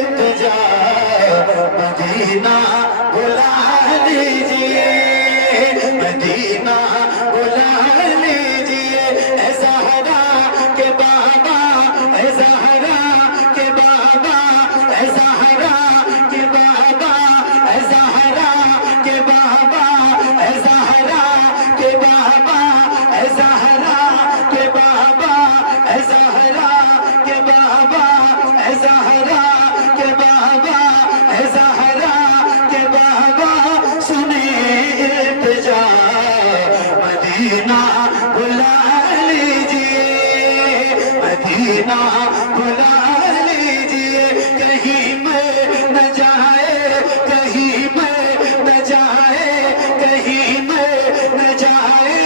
इल्तिजा Medina बुला लीजिए, Medina बुला लीजिए। ऐ ज़हरा के बाबा, ऐ ज़हरा के बाबा, ऐ ज़हरा के बाबा, ऐ ज़हरा के बाबा, ऐ ज़हरा के बाबा, ऐ ज़हरा के बाबा, ऐ ज़हरा के बाबा, ऐ ज़हरा के बाबा, ऐ ज़हरा के बाबा, सुने इल्तिजा मदीना बुला लीजिए, मदीना बुला लीजिए। कहीं में न जाए, कहीं में न जाए, कहीं में न जाए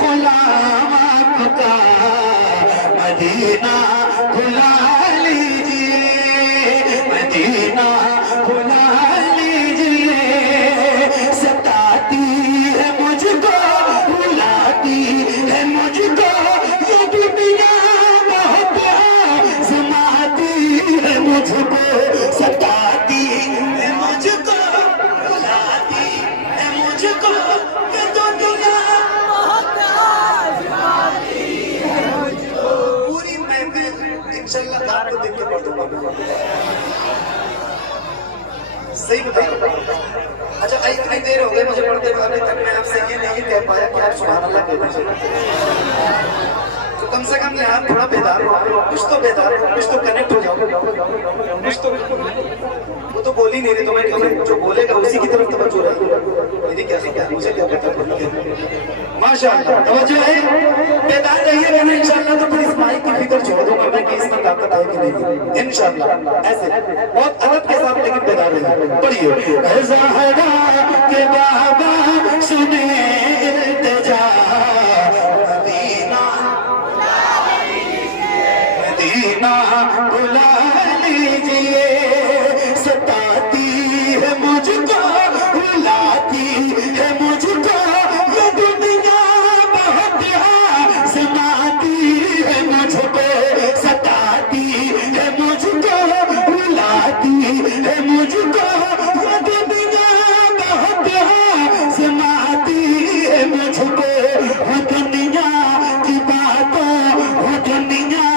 गुलाम आपका, मदीना बुला लीजिए, मदीना बुला लीजिए। सताती है मुझको, रुलाती है मुझको ये दुनिया, बहुत आज़माती है मुझको, सताती है मुझको, रुलाती है मुझको ये दुनिया, बहुत आज़माती है मुझको। पूरी महफिल इंशाअल्लाह आपको देख के पढ़ दूंगा। सही बता रहा हूं। अच्छा इतनी देर हो गई मुझे पढ़ते हुए, अभी तक मैं आपसे ये नहीं कह पाया कि आप सुभान अल्लाह कह दीजिए। तो कम से कम यार थोड़ा बेदार हो, कुछ तो बेदार हो, कुछ तो कनेक्ट हो जाओ, कुछ तो। वो तो बोल ही नहीं रहे, तो मैं जो बोलेगा उसी की तरफ तवज्जो रही। मेरी क्या मुझे क्या पता। माशाअल्लाह तवज्जो है, बेदार रहिएगा ना इंशाअल्लाह, तो फिर इस माइक की फिक्र छोड़ दूंगा मैं कि इसमें ताकत है कि नहीं इंशाअल्लाह। ऐसे बहुत अलग के साथ लेकिन बेदार रहिए। पढ़िए ऐ ज़हरा के बाबा सुने इल्तिजा मदीना, मदीना बुला लीजिए। सताती है मुझको, रुलाती है मुझको ये दुनिया, बहुत आज़माती है मुझको, सताती है मुझको, रुलाती है मुझको ये दुनिया, बहुत आज़माती है मुझको। वो दुनिया की बातों, वो दुनिया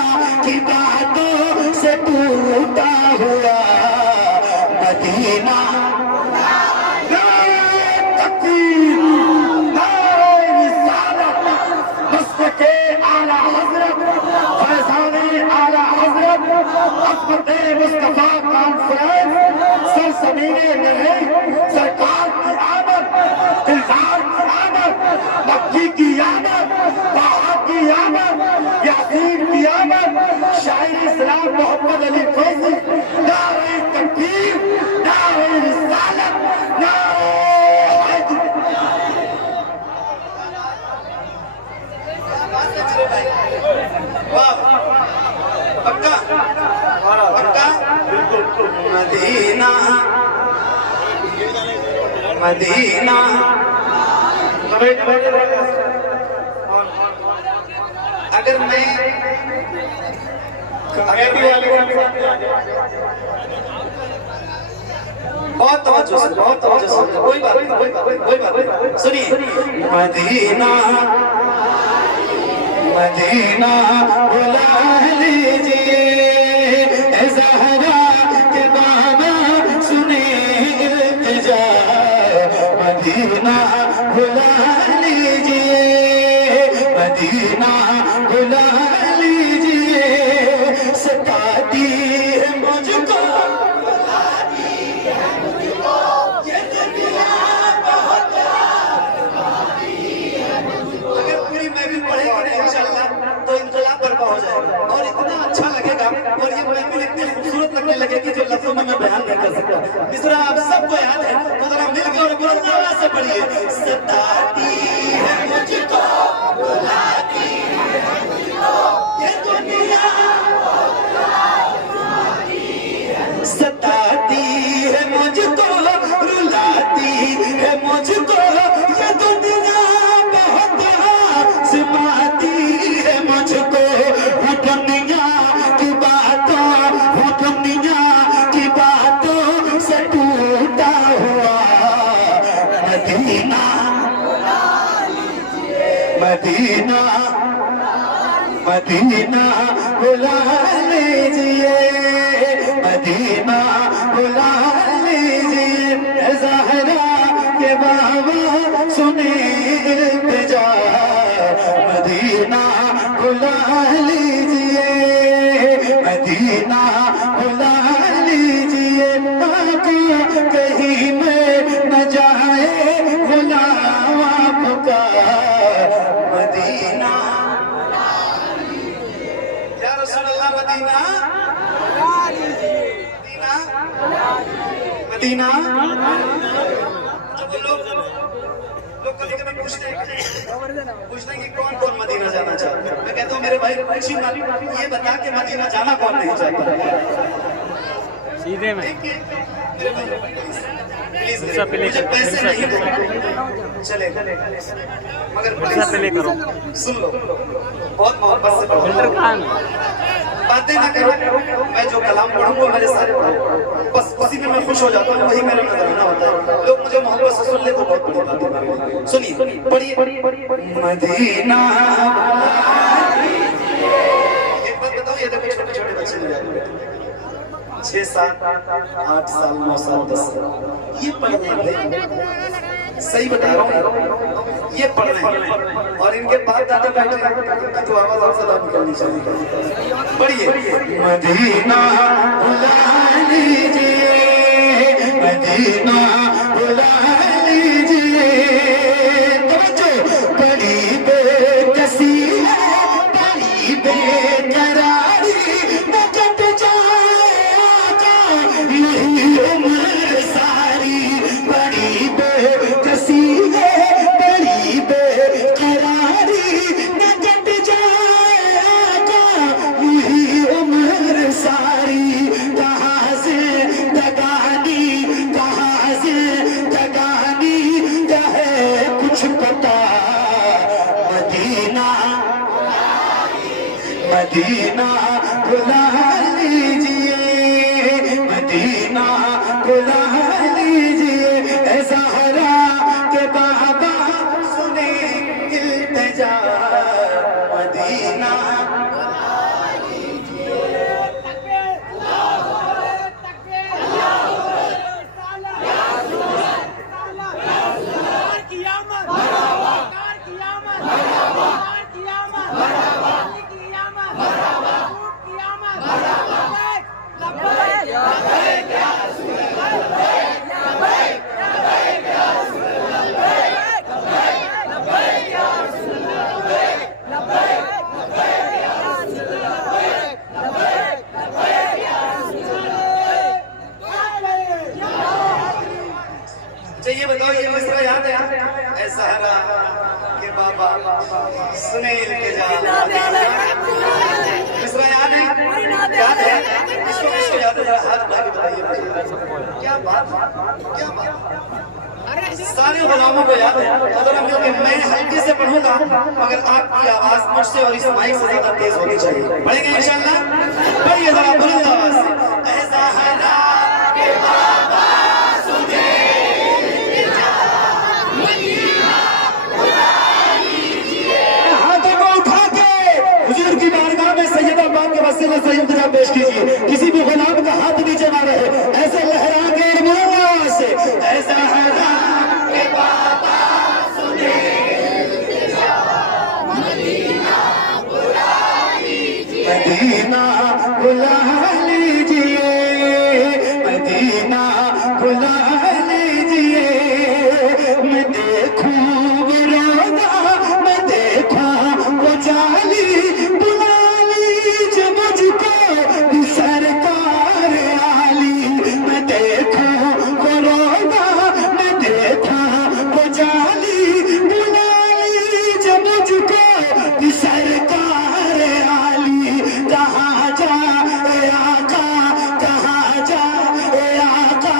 की बातों से टूटा हुआ मदीना, सरकार की आमद, दिलदार की आमद, मक्की की आमद, बाबा की आमद, यासीन की आमद, शायर इस्लाम मोहम्मद अली फैज़ी, नारे तकबीर, नारे रिसालत, नारे हैदर। वाह पक्का पक्का। मदीना मदीना अगर मैं बहुत तवज्जो से, बहुत तवज्जो से, कोई बात सुनिए। मदीना मदीना बुला लीजिए, ऐ ज़हरा के बाबा सुने इल्तिजा मदीना बुला लीजिए, मदीना बुला लीजिए। सताती है मुझको, रुलाती है मुझको ये दुनिया, बहुत आज़माती है मुझको। अगर पूरी महफिल पढ़ेंगे इंशाअल्लाह तो इंकलाब बर्पा हो जाएगा और इतना अच्छा लगेगा और ये महफिल इतनी खूबसूरत लगने लगेगी जो लफ्ज़ों में मैं बयान नहीं कर सकता। मिसरा आप सबको याद है तो जरा मिलकर और बुलंद आवाज़ से पढ़िए। सताती है मुझको, रुलाती है मुझको ये दुनिया, सताती है मुझको, रुलाती है मुझको ये दुनिया, बहुत आज़माती है मुझको। वो दुनिया की बातों, वो दुनिया की बात मदीना मदीना बुला लीजिए, मदीना बुला लीजिए, ज़हरा के बाबा सुने इल्तिजा, मदीना बुला लीजिए, मदीना बुला लीजिए, आका कहीं में न जाए गुलाम आपका, मदीना या रसूल अल्लाह, मदीना मदीना मदीना। लोग कभी कभी पूछते हैं कि कौन कौन मदीना जाना चाहता है। मैं कहता हूँ मेरे भाई अच्छी बात, ये बता के मदीना जाना कौन नहीं चाहता। सीधे में मुझे पैसे नहीं चलेगा, मगर सुन लो, बहुत मोहब्बत से बातें ना करो। मैं जो कलाम पढ़ूंगा मेरे सारे पढ़ो, बस उसी में मैं खुश हो जाता हूँ, वही मेरा नजराना होता है। लोग मुझे मोहब्बत से सुन ले तो बहुत बड़ी बात है। सुनिए, पढ़िए। मदीना एक बात बताओ, ये देखो छोटे छोटे बच्चे लोग 6 7 8 साल 9 साल 10 साल ये पढ़ रहे हैं, सही बता रहा हूँ, ये पढ़ रहे हैं और इनके बाप दादा बैठे हैं तो आवाज आपसे बात निकलनी चाहिए। पढ़िए। मदीना बुला लीजिए, मदीना बुला लीजिए, बड़ी बेकसी बड़ी बेकरारी उम्र सारी, बड़ी बेकसी है बड़ी बेकरारी न कट जाएगा यही उम्र सारी, कहाँ से दगानी कहाँ से दगानी है कुछ पता, मदीना मदीना बुला लीजिए, मदीना बुला लीजिए, ज़हरा के बाबा सुने इल्तिजा, मदीना ये बताओ, ये मिसरा याद है? ज़हरा के बाबा सुने इल्तिजा, मिसरा याद है? याद है? किसको किसको याद है? जरा हाथ उठा के बताइए। क्या बात, क्या बात, सारे गुलामों को याद है। अगर हम लोग मैं हल्के से पढ़ूंगा मगर आपकी आवाज मुझसे और इस माइक से ज्यादा तेज होनी चाहिए। पढ़ेंगे इंशाल्लाह? पढ़िए जरा बुलंद आवाज से। ज़हरा के बाबा सुने इल्तिजा, मदीना बुला लीजिए, हाथों को उठा के हुजूर की बारगाह में सैयदा पाक के वसीले से इल्तिजा पेश कीजिए। किसी भी गुलाम का हाथ नीचे ना रहे, ऐसे लहरा के इरमान से ज़हरा के बाबा सुने इल्तिजा, मदीना बुला लीजिए, मदीना बुला लीजिए, मदीना बुला लीजिए, मैं देखूं रोज़ा मैं देखूं वो जाली, बुला लीजिए मुझको सरकार आली, मैं देखूं वो रोज़ा मैं देखूं वो जाली, बुला लीजिए मुझको सरकार आली, कहाँ जा आका कहाँ जा आका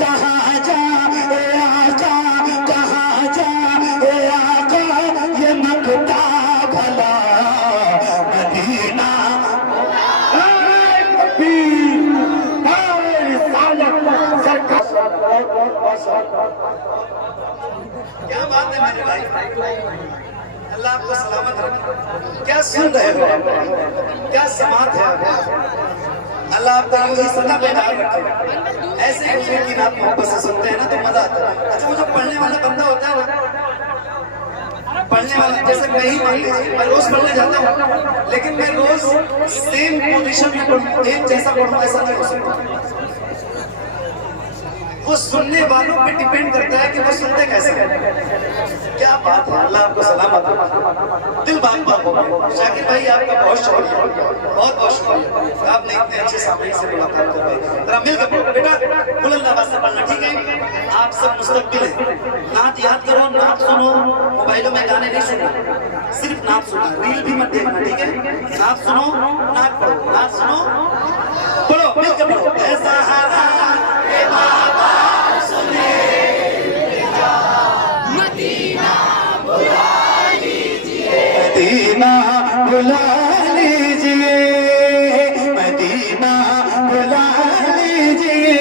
कहाँ जा आका कहाँ जा आका, ये मकता भला मदीना क्या बात है मेरे भाई, अल्लाह आपको सलामत रखे। क्या सुन रहे हो आप, क्या समात है आप। अल्लाह आपको यूं ही सदा बेदार रखे। ऐसे ही हुजूर की नात मोहब्बत से सुनते हैं ना तो मजा आता है। अच्छा वो जो पढ़ने वाला बंदा होता है ना, पढ़ने वाला जैसे मैं ही मान लीजिए, मैं रोज पढ़ने जाता हूँ लेकिन मैं रोज सेम पोजीशन में पढ़ूँ, एक जैसा पढ़ूँ ऐसा नहीं हो सकता। वो सुनने वालों पे डिपेंड करता है कि वो सुनते कैसे हैं। क्या बात है, अल्लाह आपको सलामत रखे। दिल बात बात हो गया। शाकिर भाई आपका बहुत शुक्रिया, बहुत बहुत शुक्रिया, आपने इतने अच्छे सामने से मुलाकात करवाई। जरा मिलकर पढ़ो बेटा, बुलंद आवाज से पढ़ना, ठीक है। आप सब मुस्तकबिल हैं, नात याद करो, नात सुनो, मोबाइलों में गाने नहीं सुनना, सिर्फ नात सुनना, रील भी मत देखना, ठीक है। नात सुनो, नात पढ़ो, नात सुनो, पढ़ो, मिलकर पढ़ो। ऐसा हारा के बाबा सुने मदीना बुला लीजिए, मदीना बुला लीजिए, मदीना बुला लीजिए,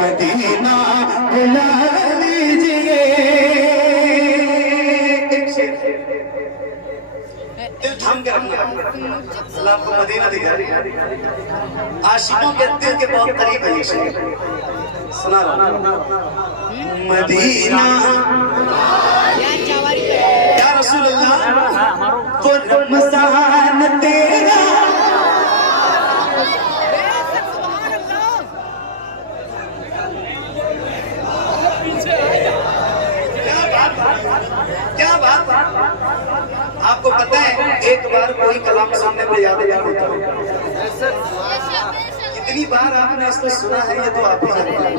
मदीना बुला लीजिए। दिल थाम के रखना, अल्लाह आपको मदीना दिखा। आशिकों के दिल के बहुत करीब है ये शेर, सुना रहा मदीना या रसूल अल्लाह वो रमजान तेरा, क्या बात। आपको पता है एक बार कोई कलाम सुनने में याद नहीं होता, कितनी बार आपने इसको सुना है ये तो आप ही जानते हैं।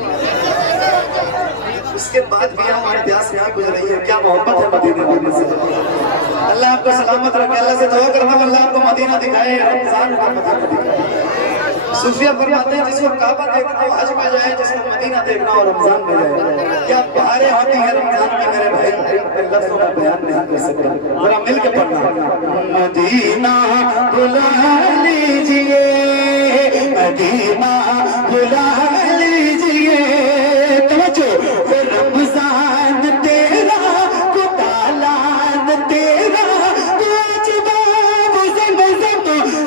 उसके बाद भी हमारे प्यास यहाँ गुजर रही है। क्या मोहब्बत है मदीना से। अल्लाह आपको सलामत रखे। अल्लाह से दुआ करता हूं अल्लाह आपको मदीना दिखाए, रमजान का मदीना दिखाए। सूफिया फरमाते हैं जिसको काबा देखना हो हज में जाए, जिसको मदीना देखना हो रमजान में जाए। क्या बहारें होती है रमजान की मेरे भाई, लफ्ज़ों में बयान नहीं कर सकता। जरा मिल के पढ़ना, मदीना बुला लीजिए, मदीना बुला लीजिए। तवज्जो, रमजान तेरा कुतालान तेरा,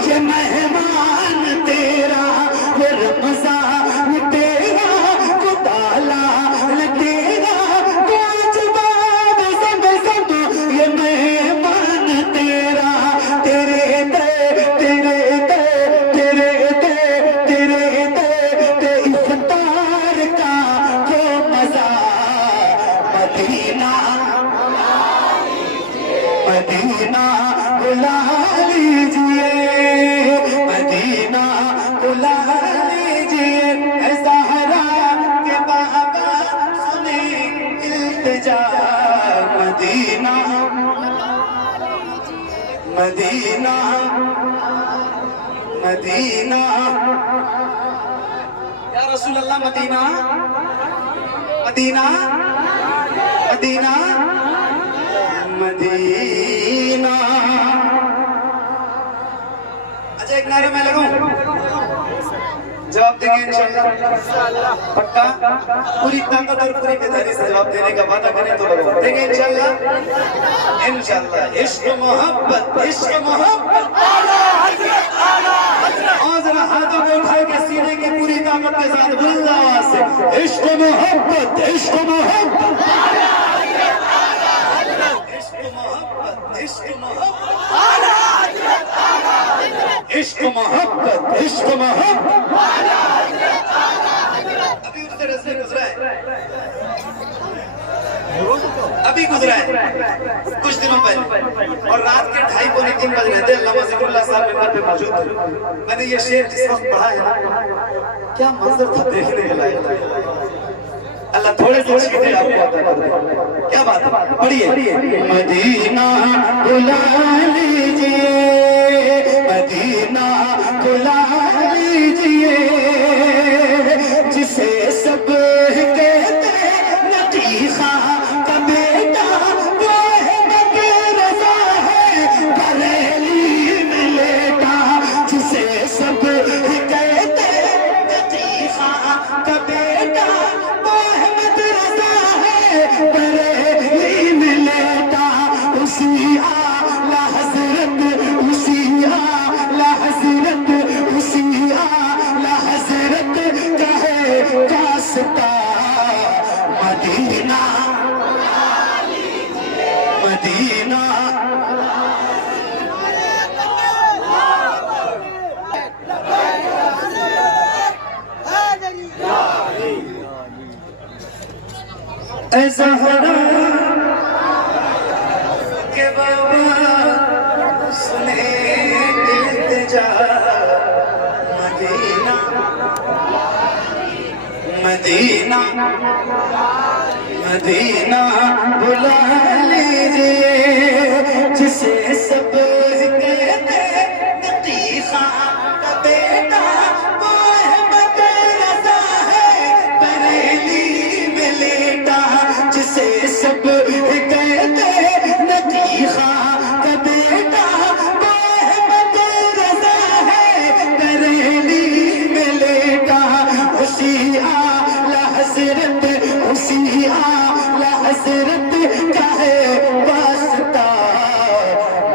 ये मेहमान तेरा, वो रमजान तेरा कुतालान तेरा, ये मेहमान तेरा। तेरे दे तेरे दे तेरे दे तेरे दे इफ्तार का जो मजा, मदीना मदीना बुला लीजिए, मदीना बुला लीजिए। ज़हरा के बाबा सुने इल्तिजा, मदीना मदीना मदीना या रसूल अल्लाह, मदीना मदीना मदीना मदीना। अच्छा एक नारे में लगाऊं, जवाब देंगे इंशाल्लाह, पक्का पूरी ताकत और पूरी बेदारी से जवाब देने का वादा करें तो लगाओ, देंगे इंशाल्लाह इंशाल्लाह। इश्क मोहब्बत, इश्क मोहब्बत, और जरा हाथों को उठा के सीने की पूरी ताकत के साथ बुलंद आवाज से, इश्क मोहब्बत, इश्क मोहब्बत, इश्क मोहब्बत, इश्क मोहब्बत, इश्क मोहब्बत, इश्क मोहब्बत। अभी उससे रस्ते गुजरा है, अभी गुजरा है कुछ दिनों पहले, और रात के 2:30-3 बज रहे थे। अल्लामा ज़िक्रुल्लाह साहब मिंबर पे मौजूद थे। मैंने ये शेर जिस वक्त पढ़ा है ना, क्या मंजर था देखने के लायक। अल्लाह थोड़े से चीजें आपको अता करे। क्या बात है, पढ़िए। मदीना बुला लीजिए, मदीना बुला लीजिए, जिसे सब कहते लतीफा का बेटा, वो है मदरसा है बरेली में लेटा, जिसे सब कहते लतीफा का बेटा, वो है मदरसा है बरेली ऐ ज़हरा के बाबा सुने इल्तिजा मदीना मदीना मदीना बुला लीजिए जिसे सब कहते नतीजा का बेटा वो अहमद रज़ा है बरेली में लेटा जिसे सब कहते नतीजा का बेटा वो अहमद रज़ा है बरेली में लेटा उसी आला हज़रत उसी आला हज़रत का है वास्ता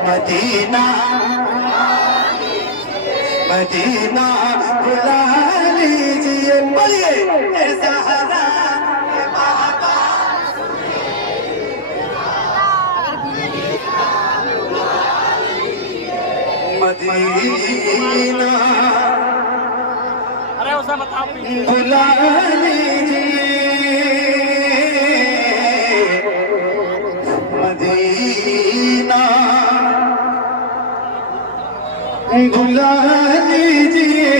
मदीना मदीना बुला लीजिए बोलिए ऐ ज़हरा के बाबा मदीना बुला लीजिए मदीना बुला लीजिए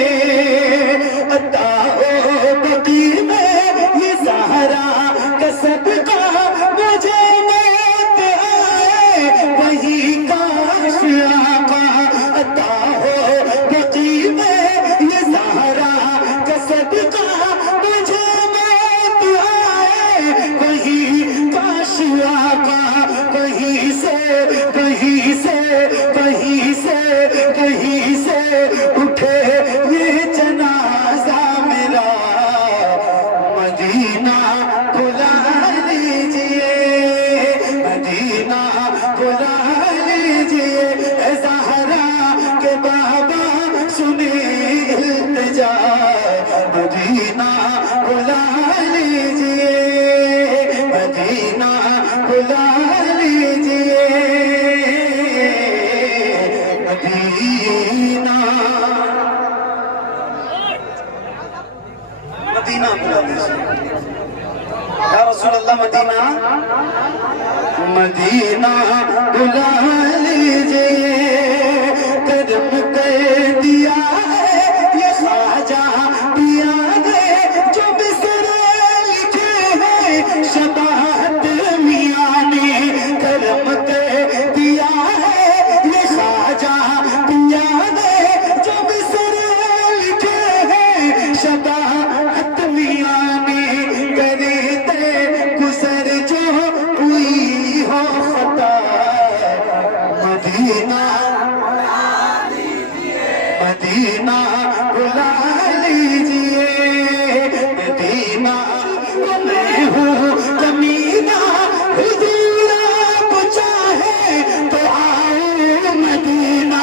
अता हो बकी में ये ज़हरा का सदका मुझे मौत आए वही काश आका अता हो बकी में ये ज़हरा का सदका मुझे मौत आए वही काश आका कहीं से कहीं से कहीं से कहीं से उठे ये जनाजा मेरा मदीना बुला लीजिए मदीना बुला लीजिए ऐ ज़हरा के बाबा सुने इल्तिजा मदीना बुला लीजिए मदीना बुला लीजिए मदीना मदीना बुला लीजिए या रसूल अल्लाह मदीना मदीना बुला लीजिए करम कर दिया है ये ख्वाजा पिया ने जो मिसर लिखे हैं शबाहत मियां ने करम कर दिया है ये ख्वाजा पिया ने जो मिसर लिखे हैं शबाहत मियां ने करे दे गुजर जो हुई हो खता मदीना मदीना बुला लीजिए मदीना मैं हूँ कमीना हुजूर आप चाहे तो आओ मदीना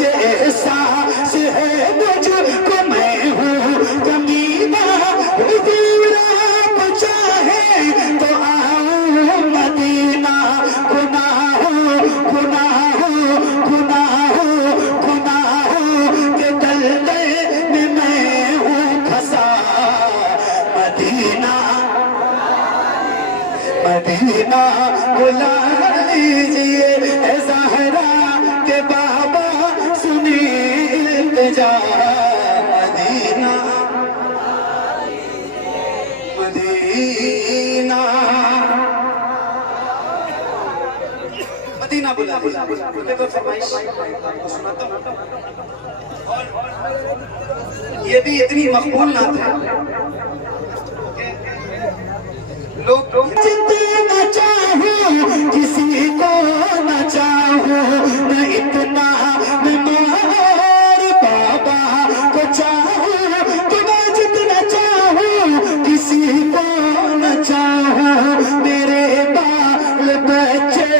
जैसा से है मुझको मैं हूँ कमीना हुजूर आप चाहे तो आओ मदीना गुनाहों गुनाहों गुनाहों गुनाहों के दलदल में मैं हूँ फंसा मदीना मदीना बुला लीजिए ऐ ज़हरा के बाबा सुने इल्तिजा मदीना मदीना मदीना बुला लीजिए फरमाइश सुनाता हूं ये भी इतनी मकबूल नात है लोग जितना चाहूं किसी को न चाहूं न इतना मैं मोहर बाबा को चाहूं तो मैं जितना चाहूं किसी को न चाहूं मेरे बाल बच्चे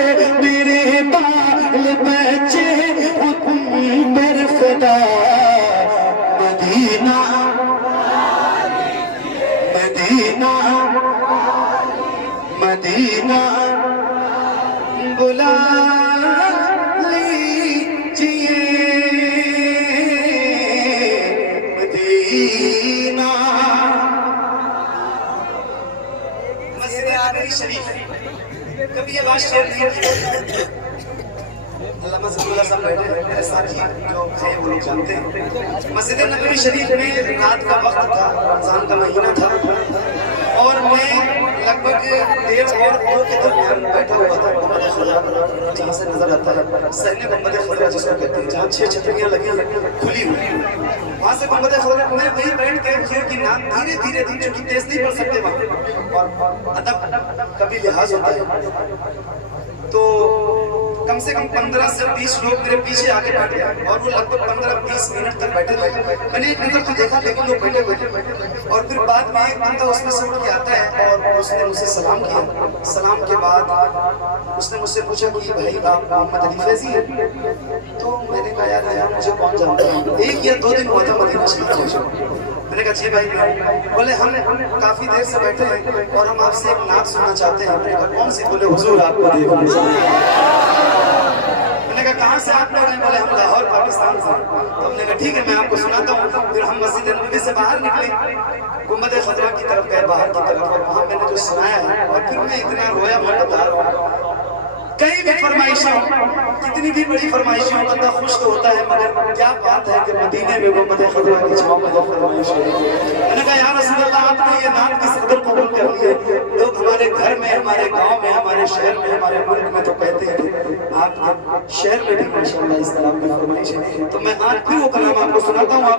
हुक्म फिदा मदीना मदीना मदीना बुला लीजिए मदीना मस्जिद साहब बैठे हैं, मेरे साथी जो थे वो लोग जानते हैं। मस्जिद नबवी शरीफ में रात का वक्त था, रमजान का महीना था और मैं लगभग 1:30 और 2 के दरमियान बैठा हुआ था। गुंबद खज़रा जहाँ से नजर आता है, सैन्य गुंबद खज़रा जिसको कहते हैं, जहाँ 6 छतरियाँ लगी हैं खुली हुई, वहाँ से गुंबद खज़रा में वहीं बैठ के खीर की नाम धीरे धीरे धीरे, क्योंकि तेज नहीं पढ़ सकते वहाँ और अदब कभी लिहाज होता है, तो कम से कम 15 से 20 लोग मेरे पीछे आके बैठ गए और वो लगभग 15-20 मिनट तक बैठे थे। मैंने एक नजर तो देखा, लेकिन लोग बैठे बैठे और फिर बाद में एक बंदा उसमें से उठ के आता है और उसने मुझसे सलाम किया। सलाम के बाद उसने मुझसे पूछा कि भाई आप मोहम्मद अली फैजी हैं? तो मैंने कहा यार मुझे कौन जानता है, 1 या 2 दिन हुआ था मदीना शरीफ में। मैंने कहा जी भाई, बोले हम काफी देर से बैठे हैं और हम आपसे एक नात सुनना चाहते हैं। मैंने कहा कौन सी? बोले हुजूर आपको देखना। मैंने कहा कहाँ से आप लोग हैं? बोले हम लाहौर पाकिस्तान से। तो हमने कहा ठीक है मैं आपको सुनाता हूँ। फिर हम मस्जिद नबवी से बाहर निकले, गुंबद खज़रा की तरफ गए, बाहर की तरफ, और वहाँ मैंने जो सुनाया है और फिर मैं इतना रोया, मैं बता रहा हूँ। कई भी फरमाइशें हों, कितनी भी बड़ी फरमाइशें हों, बंदा खुश तो होता है, मगर क्या बात है कि मदीने में गुंबद खज़रा की छांव में जब फरमाइश है। मैंने कहा या रसूल अल्लाह, आपने ये नात किस कदर कबूल कर ली है। लोग हमारे घर में, हमारे गांव में, हमारे शहर में, हमारे मुल्क में तो कहते हैं कि आपके शहर में भी माशाअल्लाह इस तरह की फरमाइश है। तो मैं आज फिर वो कलाम आपको सुनाता हूँ।